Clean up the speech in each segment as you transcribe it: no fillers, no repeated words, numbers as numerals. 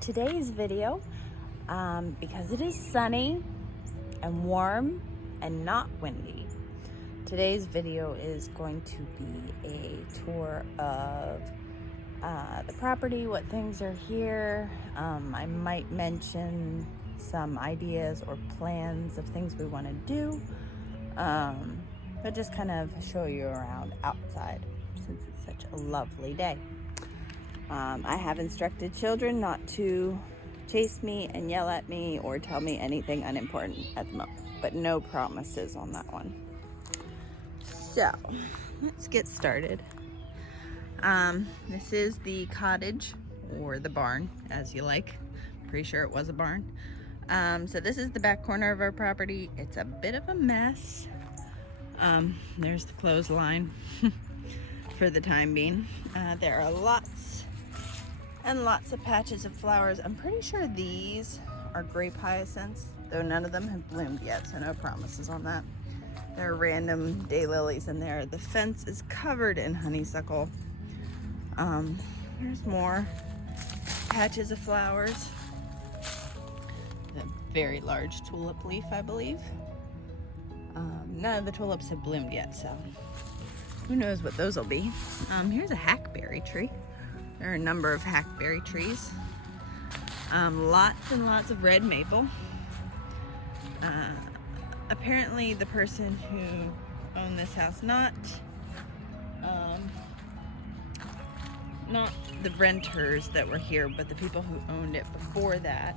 today's video, because it is sunny and warm and not windy, today's video is going to be a tour of the property, what things are here. I might mention some ideas or plans of things we want to do, but just kind of show you around outside since it's such a lovely day. I have instructed children not to chase me and yell at me or tell me anything unimportant at the moment, but no promises on that one. So let's get started. This is the cottage, or the barn, as you like. Pretty sure it was a barn. So this is the back corner of our property. It's a bit of a mess. There's the clothesline for the time being. There are lots and lots of patches of flowers. I'm pretty sure these are grape hyacinths, though none of them have bloomed yet, so no promises on that. There are random daylilies in there. The fence is covered in honeysuckle. There's more patches of flowers. A very large tulip leaf, I believe. None of the tulips have bloomed yet, so who knows what those will be. Here's a hackberry tree. There are a number of hackberry trees. Lots and lots of red maple. Apparently the person who owned this house, not the renters that were here, but the people who owned it before that,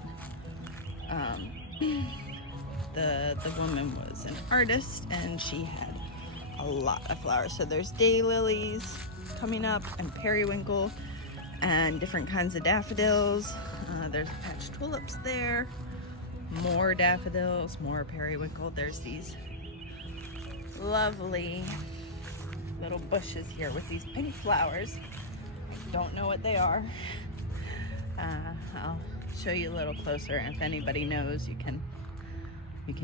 the woman was an artist and she had a lot of flowers. So there's daylilies coming up and periwinkle and different kinds of daffodils. There's patched tulips there, more daffodils, more periwinkle. There's these lovely little bushes here with these pink flowers. Don't know what they are. I'll show you a little closer, and if anybody knows, you can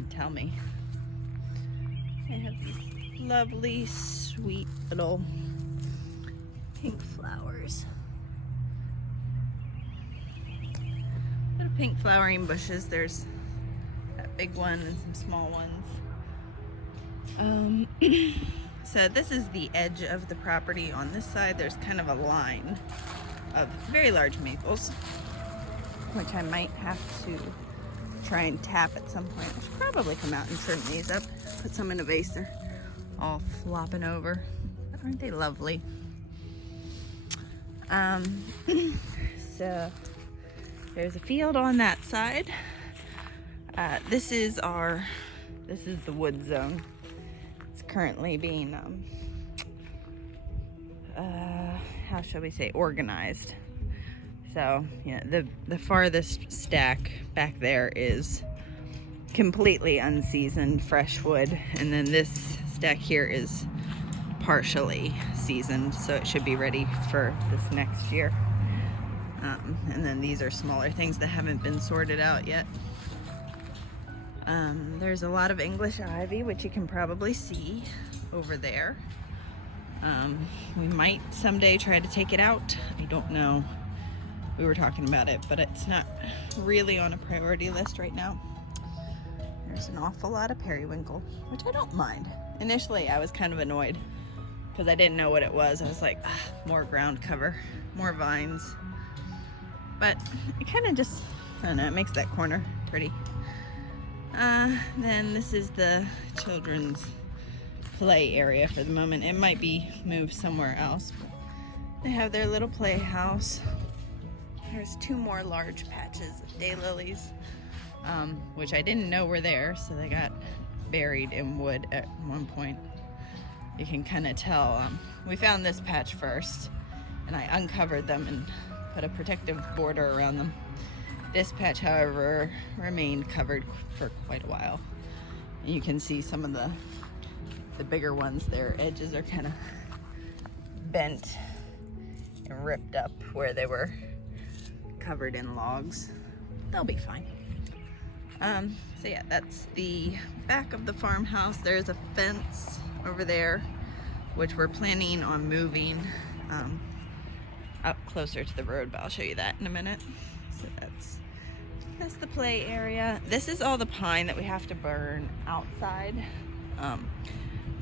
tell me. I have these lovely, sweet little pink flowers. Little pink flowering bushes. There's that big one and some small ones. So this is the edge of the property. On this side, there's kind of a line of very large maples, which I might have to try and tap at some point. I should probably come out and trim these up, put some in a vase. They're all flopping over. Aren't they lovely? So there's a field on that side. This is the wood zone. It's currently being, how shall we say, organized. So, the farthest stack back there is completely unseasoned fresh wood, and then this stack here is partially seasoned, so it should be ready for this next year. And then these are smaller things that haven't been sorted out yet. There's a lot of English ivy, which you can probably see over there. We might someday try to take it out. I don't know. We were talking about it, but it's not really on a priority list right now. There's an awful lot of periwinkle, which I don't mind. Initially, I was kind of annoyed because I didn't know what it was. I was like, more ground cover, more vines. But it kind of just, I don't know, it makes that corner pretty. Then this is the children's play area for the moment. It might be moved somewhere else. They have their little playhouse. There's two more large patches of daylilies, which I didn't know were there, so they got buried in wood at one point. You can kind of tell. We found this patch first, and I uncovered them and put a protective border around them. This patch, however, remained covered for quite a while. And you can see some of the bigger ones, their edges are kind of bent and ripped up where they were covered in logs. They'll be fine. So yeah, that's the back of the farmhouse. There's a fence over there, which we're planning on moving up closer to the road, but I'll show you that in a minute. So that's the play area. This is all the pine that we have to burn outside.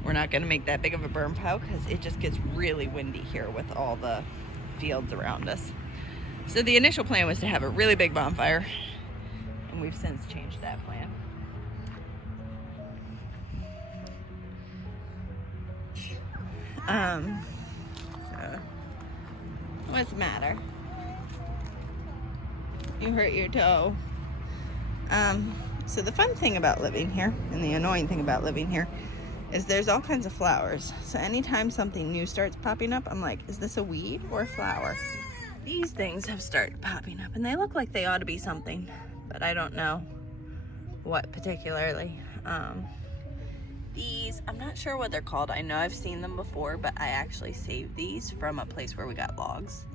We're not going to make that big of a burn pile because it just gets really windy here with all the fields around us. So the initial plan was to have a really big bonfire, and we've since changed that plan. So what's the matter? You hurt your toe. So the fun thing about living here, and the annoying thing about living here, is there's all kinds of flowers. So anytime something new starts popping up, I'm like, is this a weed or a flower? These things have started popping up, and they look like they ought to be something, but I don't know what particularly. These, I'm not sure what they're called. I know I've seen them before, but I actually saved these from a place where we got logs.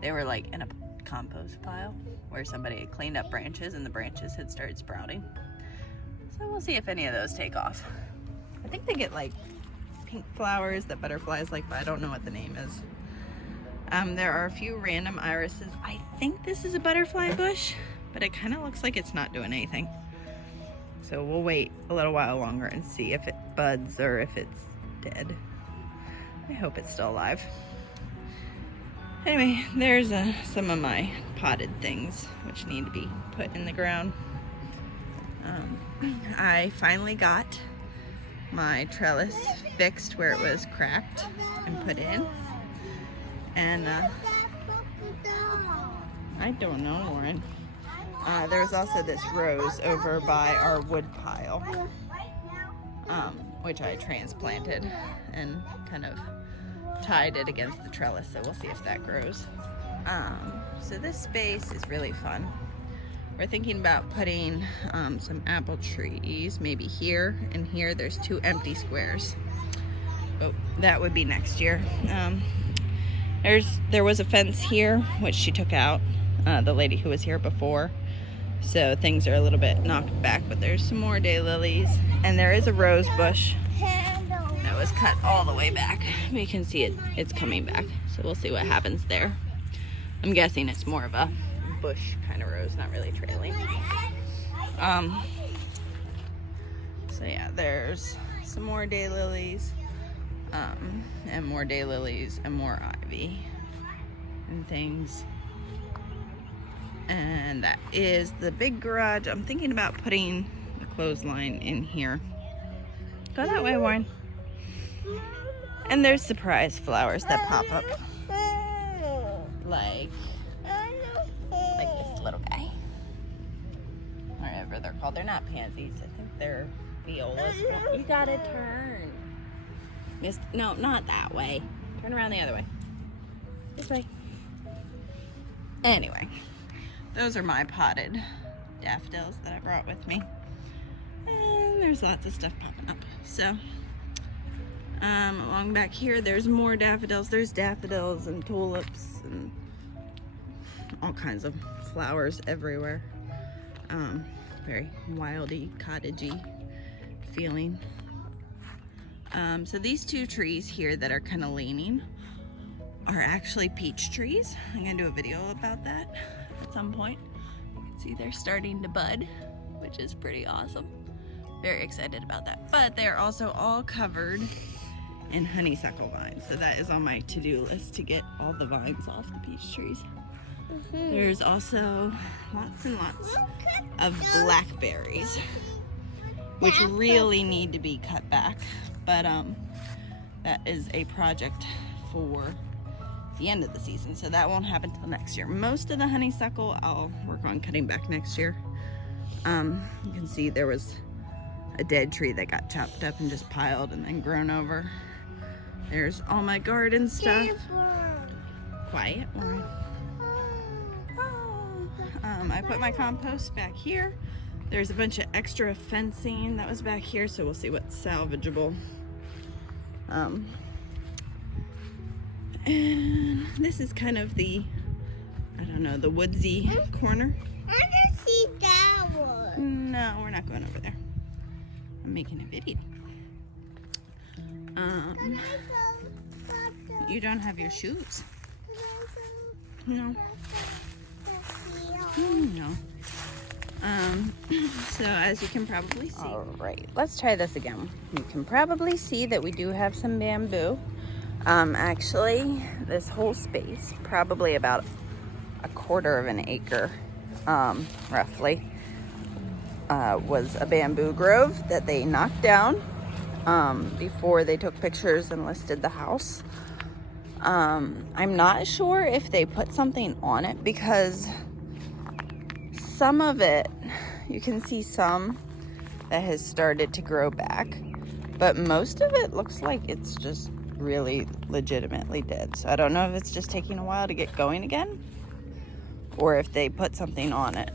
They were like in a compost pile where somebody had cleaned up branches and the branches had started sprouting. So we'll see if any of those take off. I think they get like pink flowers that butterflies like, but I don't know what the name is. There are a few random irises. I think this is a butterfly bush, but it kind of looks like it's not doing anything. So we'll wait a little while longer and see if it buds or if it's dead. I hope it's still alive. Anyway, there's some of my potted things which need to be put in the ground. I finally got my trellis fixed where it was cracked and put in. And I don't know, Lauren. There's also this rose over by our wood pile, which I transplanted and kind of tied it against the trellis, so we'll see if that grows. So this space is really fun. We're thinking about putting some apple trees, maybe here and here. There's 2 empty squares. Oh, that would be next year. There was a fence here, which she took out, the lady who was here before. So things are a little bit knocked back, but there's some more daylilies. And there is a rose bush that was cut all the way back. We can see it's coming back. So we'll see what happens there. I'm guessing it's more of a bush kind of rose, not really trailing. So yeah, there's some more daylilies, and more daylilies and more ivy and things. And that is the big garage. I'm thinking about putting the clothesline in here. Go that way, Warren. And there's surprise flowers that pop up. Like this little guy. Whatever they're called. They're not pansies. I think they're violas. You gotta turn. No, not that way. Turn around the other way. This way. Anyway. Those are my potted daffodils that I brought with me. And there's lots of stuff popping up. So, along back here, there's more daffodils. There's daffodils and tulips and all kinds of flowers everywhere. Very wildy, cottagey feeling. So these 2 trees here that are kind of leaning are actually peach trees. I'm gonna do a video about that at some point. You can see they're starting to bud, which is pretty awesome. Very excited about that. But they're also all covered in honeysuckle vines. So that is on my to-do list, to get all the vines off the peach trees. There's also lots and lots of blackberries, which really need to be cut back. But that is a project for the end of the season, so that won't happen till next year. Most of the honeysuckle I'll work on cutting back next year. You can see there was a dead tree that got chopped up and just piled and then grown over. There's all my garden stuff. Quiet, Lauren. I put my compost back here. There's a bunch of extra fencing that was back here, so we'll see what's salvageable. And this is kind of the, I don't know, the woodsy corner. I want to see that one. No, we're not going over there. I'm making a video. You don't have your shoes. No. No. So as you can probably see. All right, let's try this again. You can probably see that we do have some bamboo. Actually, this whole space, probably about a quarter of an acre, roughly, was a bamboo grove that they knocked down before they took pictures and listed the house. I'm not sure if they put something on it because some of it, you can see some that has started to grow back, but most of it looks like it's just really legitimately dead. So I don't know if it's just taking a while to get going again or if they put something on it.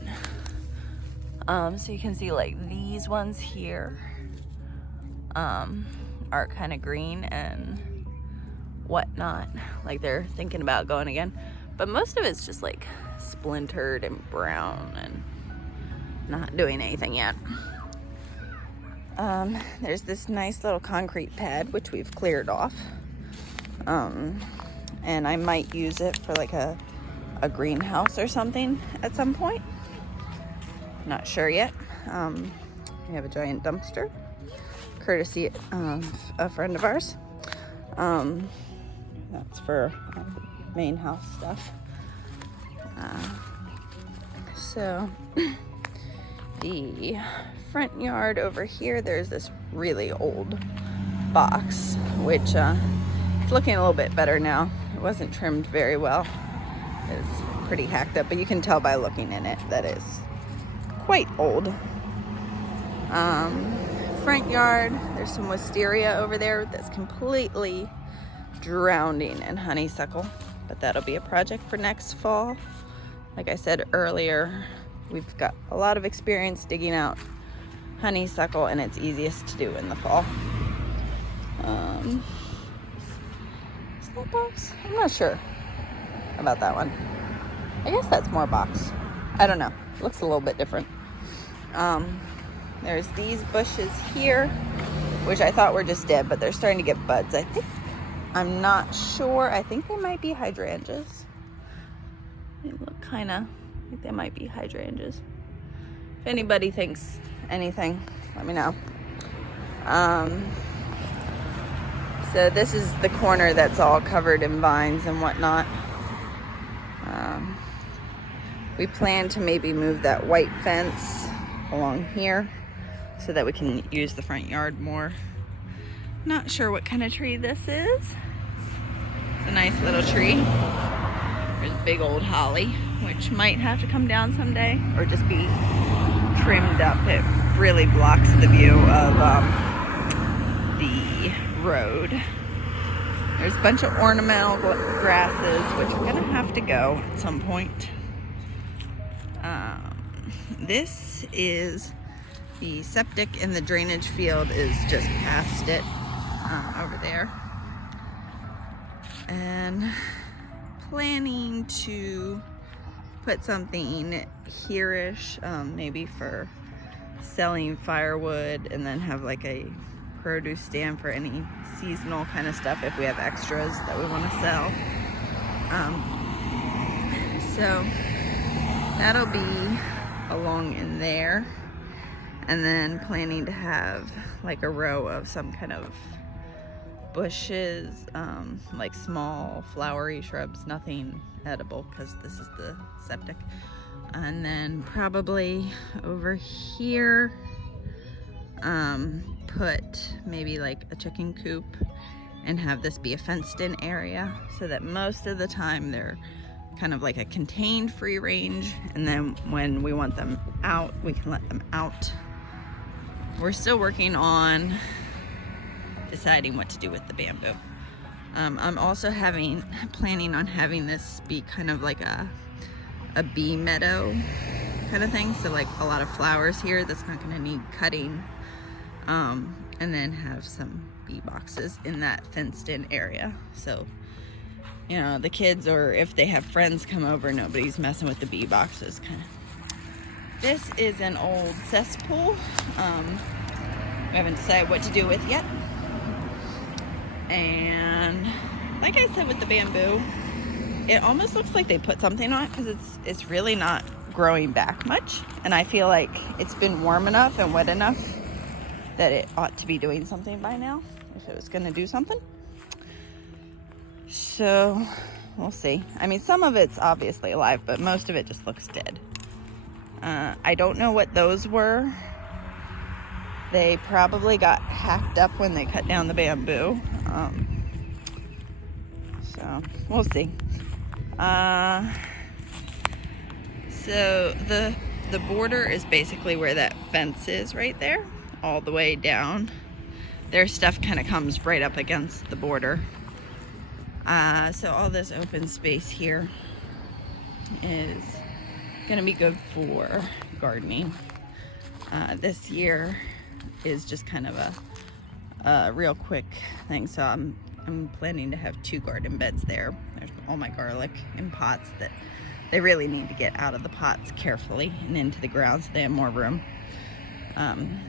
So you can see like these ones here are kind of green and whatnot, like they're thinking about going again, but most of it's just like splintered and brown and not doing anything yet. There's this nice little concrete pad which we've cleared off, and I might use it for like a greenhouse or something at some point. Not sure yet. We have a giant dumpster courtesy of a friend of ours. That's for main house stuff. So the front yard over here, there's this really old box, which it's looking a little bit better now. It wasn't trimmed very well. It's pretty hacked up, but you can tell by looking in it that it's quite old. Front yard, there's some wisteria over there that's completely drowning in honeysuckle, but that'll be a project for next fall. Like I said earlier, we've got a lot of experience digging out honeysuckle, and it's easiest to do in the fall. Is that box? I'm not sure about that one. I guess that's more box. I don't know. It looks a little bit different. There's these bushes here, which I thought were just dead, but they're starting to get buds, I think. I'm not sure. I think they might be hydrangeas. They look kind of like they might be hydrangeas. If anybody thinks anything, let me know. So this is the corner that's all covered in vines and whatnot. We plan to maybe move that white fence along here so that we can use the front yard more. Not sure what kind of tree this is. It's a nice little tree. There's big old holly, which might have to come down someday or just be trimmed up. It really blocks the view of the road. There's a bunch of ornamental grasses, which are gonna have to go at some point. This is the septic, and the drainage field is just past it over there. And planning to put something here-ish, maybe for selling firewood, and then have like a produce stand for any seasonal kind of stuff if we have extras that we want to sell. So that'll be along in there, and then planning to have like a row of some kind of bushes, like small flowery shrubs, nothing edible because this is the septic. And then probably over here put maybe like a chicken coop and have this be a fenced in area so that most of the time they're kind of like a contained free range, and then when we want them out we can let them out. We're still working on deciding what to do with the bamboo. I'm also planning on having this be kind of like a bee meadow kind of thing, so like a lot of flowers here that's not going to need cutting, and then have some bee boxes in that fenced in area, so you know the kids, or if they have friends come over, nobody's messing with the bee boxes kind of. This is an old cesspool. We haven't decided what to do with yet. And like I said with the bamboo, it almost looks like they put something on it because it's really not growing back much, and I feel like it's been warm enough and wet enough that it ought to be doing something by now if it was going to do something. So we'll see. I mean, some of it's obviously alive, but most of it just looks dead. I don't know what those were. They probably got hacked up when they cut down the bamboo. So we'll see. So the border is basically where that fence is right there, all the way down. Their stuff kind of comes right up against the border. So all this open space here is gonna be good for gardening. This year is just kind of a real quick thing, so I'm planning to have 2 garden beds there. There's all my garlic in pots that they really need to get out of the pots carefully and into the ground so they have more room.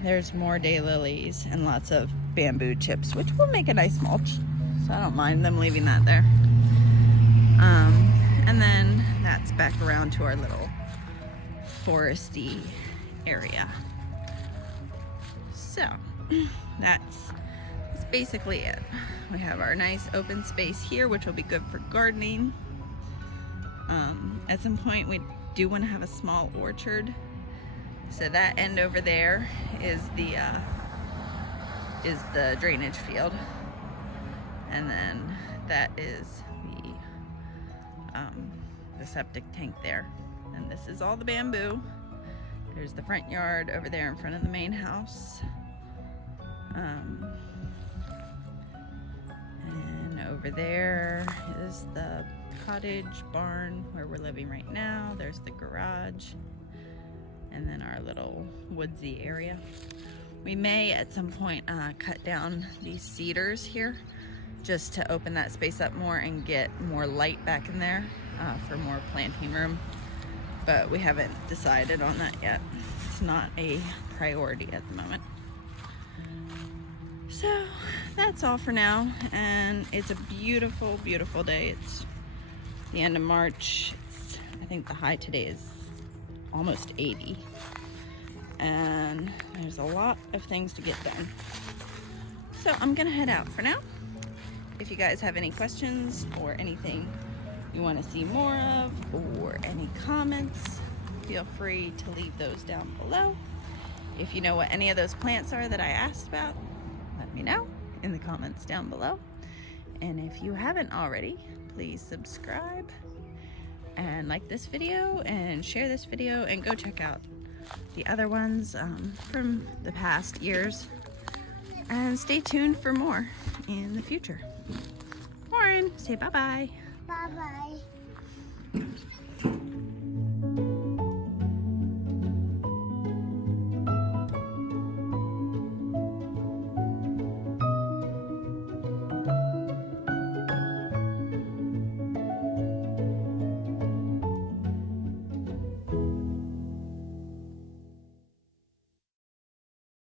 There's more daylilies and lots of bamboo chips, which will make a nice mulch, so I don't mind them leaving that there. And then that's back around to our little foresty area. So that's basically it. We have our nice open space here, which will be good for gardening. At some point we do want to have a small orchard. So that end over there is the drainage field, and then that is the septic tank there. And this is all the bamboo. There's the front yard over there in front of the main house. And over there is the cottage barn where we're living right now. There's the garage, and then our little woodsy area. We may at some point cut down these cedars here just to open that space up more and get more light back in there for more planting room, but we haven't decided on that yet. It's not a priority at the moment. So that's all for now, and it's a beautiful, beautiful day. It's the end of March. I think the high today is almost 80, and there's a lot of things to get done. So I'm gonna head out for now. If you guys have any questions or anything you want to see more of, or any comments, feel free to leave those down below. If you know what any of those plants are that I asked about, let me know in the comments down below. And if you haven't already, please subscribe and like this video and share this video, and go check out the other ones from the past years, and stay tuned for more in the future. Lauren, say bye-bye. Bye-bye.